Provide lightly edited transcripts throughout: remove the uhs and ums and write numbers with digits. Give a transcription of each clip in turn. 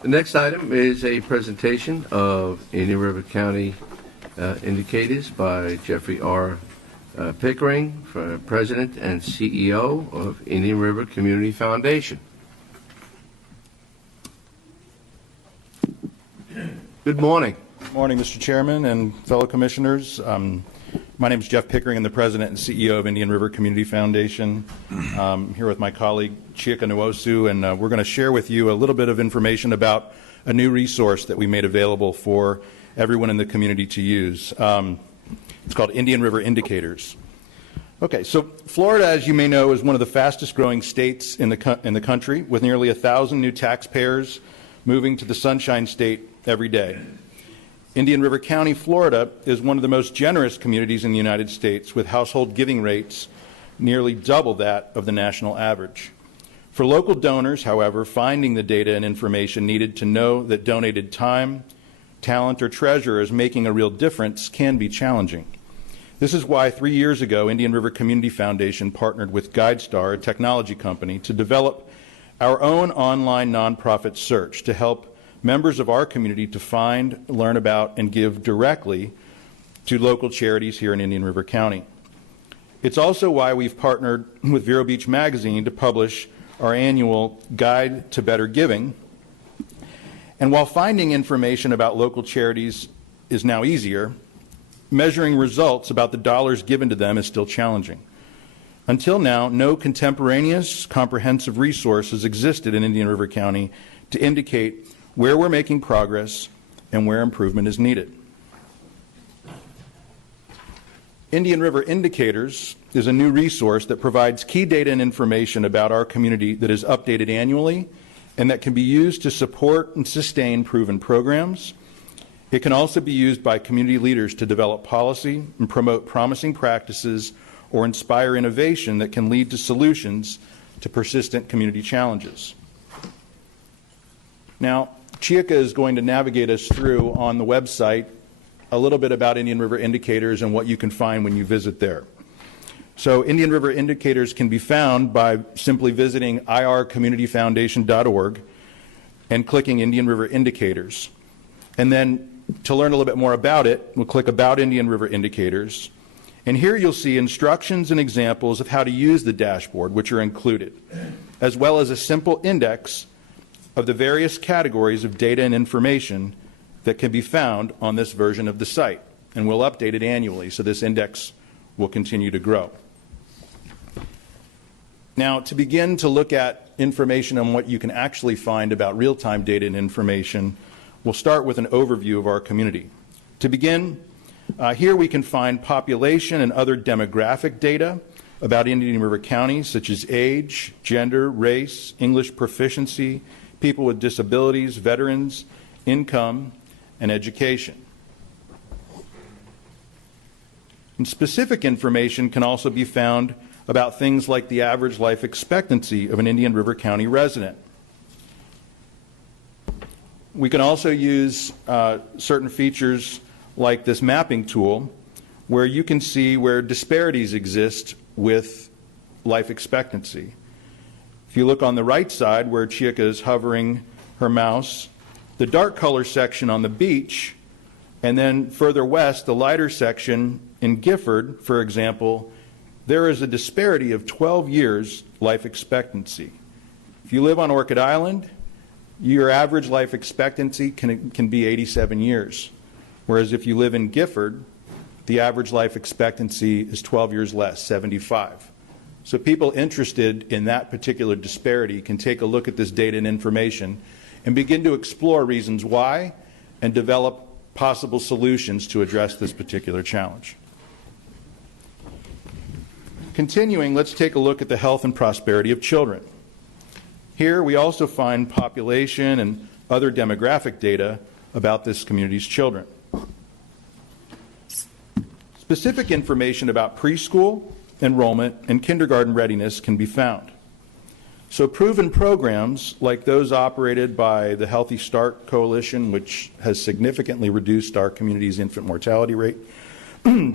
The next item is a presentation of Indian River County indicators by Jeffrey R. Pickering, President and CEO of Indian River Community Foundation. Good morning. Good morning, Mr. Chairman and fellow commissioners. My name is Jeff Pickering. I'm the President and CEO of Indian River Community Foundation. I'm here with my colleague, Chieka Nwosu, and we're going to share with you a little bit of information about a new resource that we made available for everyone in the community to use. It's called Indian River Indicators. Okay, so Florida, as you may know, is one of the fastest growing states in the country, with nearly 1,000 new taxpayers moving to the Sunshine State every day. Indian River County, Florida, is one of the most generous communities in the United States, with household giving rates nearly double that of the national average. For local donors, however, finding the data and information needed to know that donated time, talent, or treasure is making a real difference can be challenging. This is why 3 years ago, Indian River Community Foundation partnered with GuideStar, a technology company, to develop our own online nonprofit search to help members of our community to find, learn about, and give directly to local charities here in Indian River County. It's also why we've partnered with Vero Beach Magazine to publish our annual Guide to Better Giving. And while finding information about local charities is now easier, measuring results about the dollars given to them is still challenging. Until now, no contemporaneous, comprehensive resource has existed in Indian River County to indicate where we're making progress and where improvement is needed. Indian River Indicators is a new resource that provides key data and information about our community that is updated annually and that can be used to support and sustain proven programs. It can also be used by community leaders to develop policy and promote promising practices or inspire innovation that can lead to solutions to persistent community challenges. Now, Chieka is going to navigate us through on the website a little bit about Indian River Indicators and what you can find when you visit there. So Indian River Indicators can be found by simply visiting ircommunityfoundation.org and clicking Indian River Indicators. And then to learn a little bit more about it, we'll click About Indian River Indicators. And here you'll see instructions and examples of how to use the dashboard, which are included, as well as a simple index of the various categories of data and information that can be found on this version of the site. And we'll update it annually, so this index will continue to grow. Now, to begin to look at information on what you can actually find about real-time data and information, we'll start with an overview of our community. To begin, here we can find population and other demographic data about Indian River County, such as age, gender, race, English proficiency, people with disabilities, veterans, income, and education. And specific information can also be found about things like the average life expectancy of an Indian River County resident. We can also use certain features like this mapping tool, where you can see where disparities exist with life expectancy. If you look on the right side where Chieka is hovering her mouse, the dark color section on the beach, and then further west, the lighter section in Gifford, for example, there is a disparity of 12 years life expectancy. If you live on Orchid Island, your average life expectancy can be 87 years. Whereas if you live in Gifford, the average life expectancy is 12 years less, 75. So people interested in that particular disparity can take a look at this data and information and begin to explore reasons why and develop possible solutions to address this particular challenge. Continuing, let's take a look at the health and prosperity of children. Here we also find population and other demographic data about this community's children. Specific information about preschool, enrollment, and kindergarten readiness can be found. So proven programs like those operated by the Healthy Start Coalition, which has significantly reduced our community's infant mortality rate,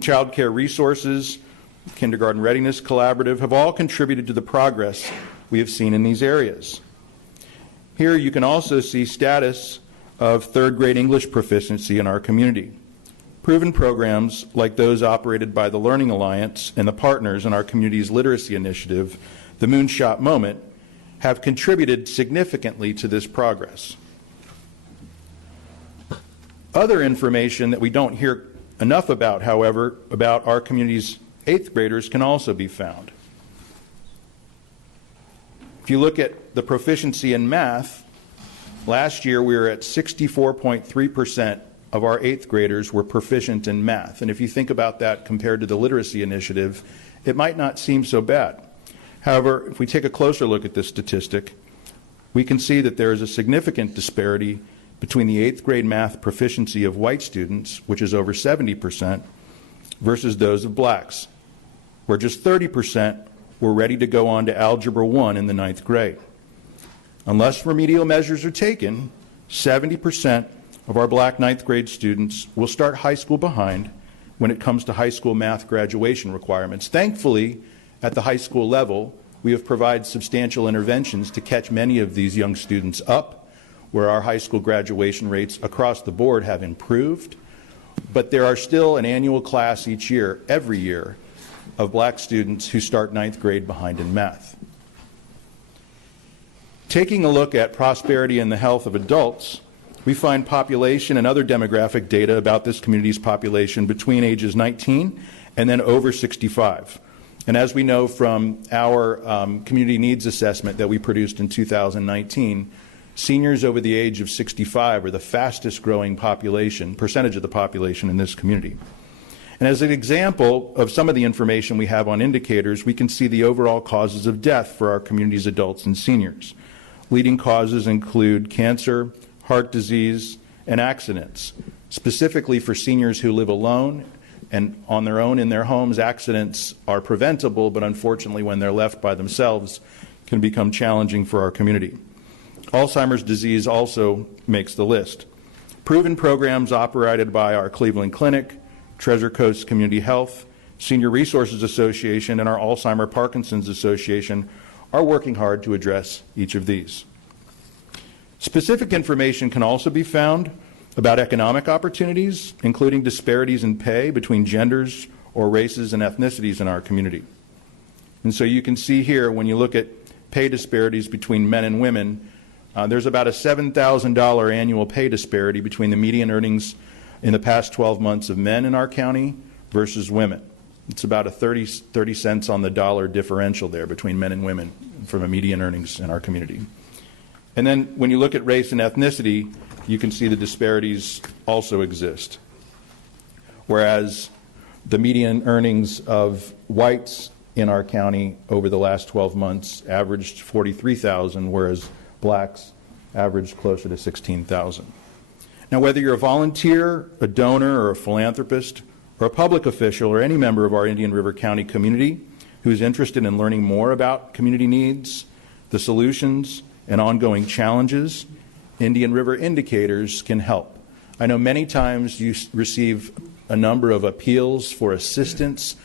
Child Care Resources, Kindergarten Readiness Collaborative have all contributed to the progress we have seen in these areas. Here you can also see status of third grade English proficiency in our community. Proven programs like those operated by the Learning Alliance and the partners in our community's literacy initiative, the Moonshot Moment, have contributed significantly to this progress. Other information that we don't hear enough about, however, about our community's 8th graders can also be found. If you look at the proficiency in math, last year we were at 64.3% of our 8th graders were proficient in math. And if you think about that compared to the literacy initiative, it might not seem so bad. However, if we take a closer look at this statistic, we can see that there is a significant disparity between the 8th grade math proficiency of white students, which is over 70%, versus those of blacks, where just 30% were ready to go on to Algebra 1 in the 9th grade. Unless remedial measures are taken, 70% of our black 9th grade students will start high school behind when it comes to high school math graduation requirements. Thankfully, at the high school level, we have provided substantial interventions to catch many of these young students up, where our high school graduation rates across the board have improved. But there are still an annual class each year, every year, of black students who start 9th grade behind in math. Taking a look at prosperity and the health of adults, we find population and other demographic data about this community's population between ages 19 and then over 65. And as we know from our community needs assessment that we produced in 2019, seniors over the age of 65 are the fastest growing percentage of the population in this community. And as an example of some of the information we have on indicators, we can see the overall causes of death for our community's adults and seniors. Leading causes include cancer, heart disease, and accidents. Specifically for seniors who live alone and on their own in their homes, accidents are preventable, but unfortunately when they're left by themselves can become challenging for our community. Alzheimer's disease also makes the list. Proven programs operated by our Cleveland Clinic, Treasure Coast Community Health, Senior Resources Association, and our Alzheimer Parkinson's Association are working hard to address each of these. Specific information can also be found about economic opportunities, including disparities in pay between genders or races and ethnicities in our community. And so you can see here, when you look at pay disparities between men and women, there's about a $7,000 annual pay disparity between the median earnings in the past 12 months of men in our county versus women. It's about a 30 cents on the dollar differential there between men and women from a median earnings in our community. And then when you look at race and ethnicity, you can see the disparities also exist. Whereas the median earnings of whites in our county over the last 12 months averaged $43,000, whereas blacks averaged closer to $16,000. Now, whether you're a volunteer, a donor, or a philanthropist, or a public official, or any member of our Indian River County community who's interested in learning more about community needs, the solutions, and ongoing challenges, Indian River Indicators can help. I know many times you receive a number of appeals for assistance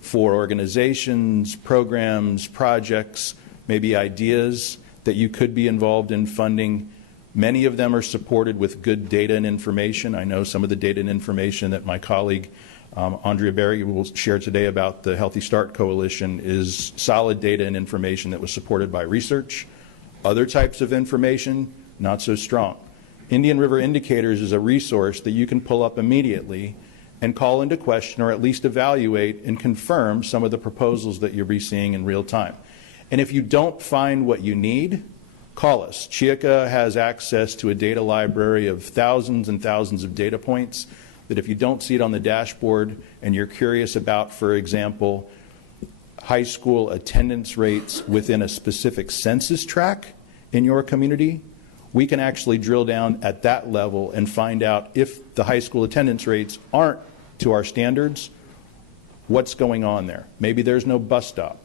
for organizations, programs, projects, maybe ideas that you could be involved in funding. Many of them are supported with good data and information. I know some of the data and information that my colleague Andrea Berry will share today about the Healthy Start Coalition is solid data and information that was supported by research. Other types of information, not so strong. Indian River Indicators is a resource that you can pull up immediately and call into question or at least evaluate and confirm some of the proposals that you'll be seeing in real time. And if you don't find what you need, call us. CHIACA has access to a data library of thousands and thousands of data points that if you don't see it on the dashboard and you're curious about, for example, high school attendance rates within a specific census tract in your community, we can actually drill down at that level and find out if the high school attendance rates aren't to our standards, what's going on there. Maybe there's no bus stop.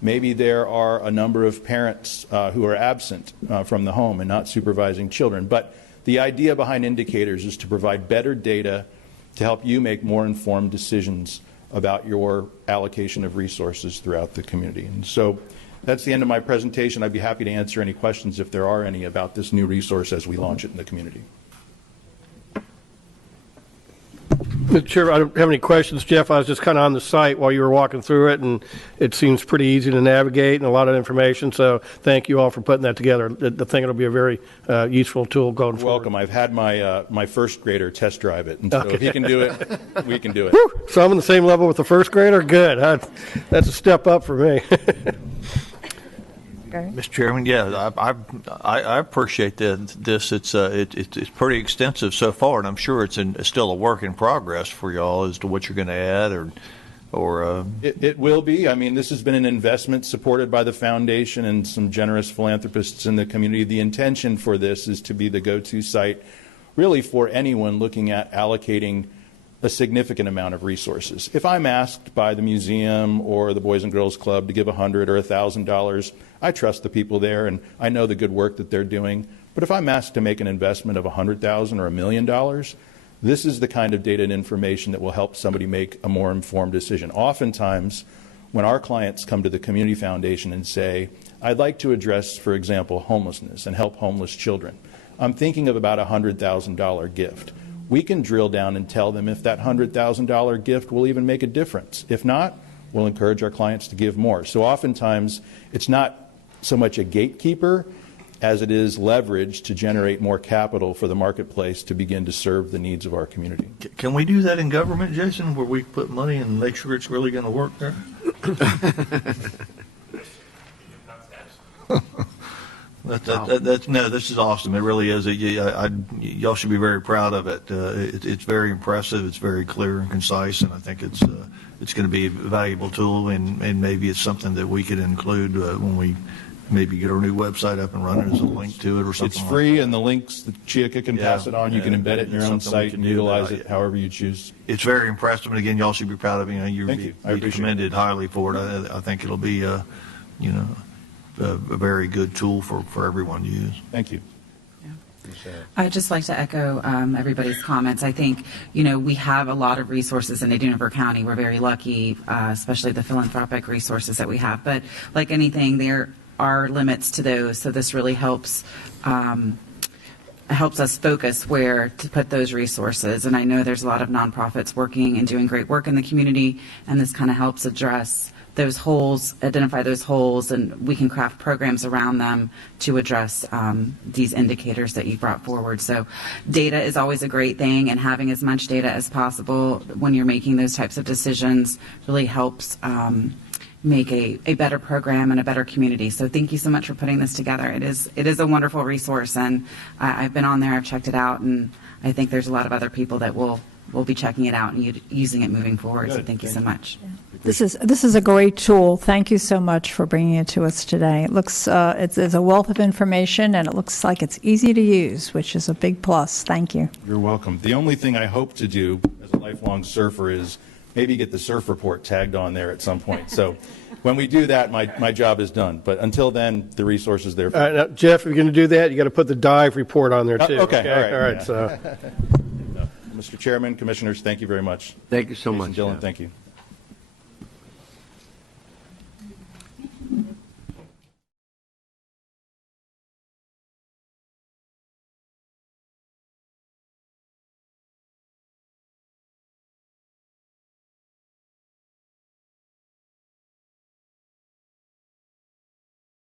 Maybe there are a number of parents who are absent from the home and not supervising children. But the idea behind indicators is to provide better data to help you make more informed decisions about your allocation of resources throughout the community. And so that's the end of my presentation. I'd be happy to answer any questions if there are any about this new resource as we launch it in the community. Mr. Chair, I don't have any questions. Jeff, I was just kind of on the site while you were walking through it, and it seems pretty easy to navigate and a lot of information, so thank you all for putting that together. I think it'll be a very useful tool going forward. Welcome. I've had my first grader test drive it, and so if he can do it, we can do it. Whew, so I'm on the same level with the first grader? Good. That's a step up for me. Mr. Chairman, yeah, I appreciate this. It's pretty extensive so far, and I'm sure it's still a work in progress for y'all as to what you're going to add or. It will be. I mean, this has been an investment supported by the foundation and some generous philanthropists in the community. The intention for this is to be the go-to site really for anyone looking at allocating a significant amount of resources. If I'm asked by the museum or the Boys and Girls Club to give $100 or $1,000, I trust the people there and I know the good work that they're doing. But if I'm asked to make an investment of $100,000 or $1 million, this is the kind of data and information that will help somebody make a more informed decision. Oftentimes, when our clients come to the Community Foundation and say, I'd like to address, for example, homelessness and help homeless children, I'm thinking of about a $100,000 gift. We can drill down and tell them if that $100,000 gift will even make a difference. If not, we'll encourage our clients to give more. So oftentimes, it's not so much a gatekeeper as it is leverage to generate more capital for the marketplace to begin to serve the needs of our community. Can we do that in government, Jason, where we put money and make sure it's really going to work there? No, this is awesome. It really is. Y'all should be very proud of it. It's very impressive. It's very clear and concise, and I think it's going to be a valuable tool. And maybe it's something that we could include when we maybe get our new website up and running as a link to it or something. It's free, and the links that Chiaka can pass it on. You can embed it in your own site and utilize it however you choose. It's very impressive, and again, y'all should be proud of it. You'll Thank you. be commended highly for it. I think it'll be a very good tool for everyone to use. Thank you. I'd just like to echo everybody's comments. I think, we have a lot of resources in Indian River County. We're very lucky, especially the philanthropic resources that we have. But like anything, there are limits to those. So this really helps us focus where to put those resources. And I know there's a lot of nonprofits working and doing great work in the community, and this kind of helps address those holes, identify those holes, and we can craft programs around them to address these indicators that you brought forward. So data is always a great thing, and having as much data as possible when you're making those types of decisions really helps make a better program and a better community. So thank you so much for putting this together. It is a wonderful resource, and I've been on there, I've checked it out, and I think there's a lot of other people that will be checking it out and using it moving forward. Good. So thank you so much. This is a great tool. Thank you so much for bringing it to us today. It looks it's a wealth of information, and it looks like it's easy to use, which is a big plus. Thank you. You're welcome. The only thing I hope to do as a lifelong surfer is maybe get the surf report tagged on there at some point. So when we do that, my job is done. But until then, the resource is there. All right, now, Jeff, if you're going to do that, you got to put the dive report on there too. Okay, All right. yeah. So. Mr. Chairman, Commissioners, thank you very much. Thank you so much. Dylan, Jeff. thank you.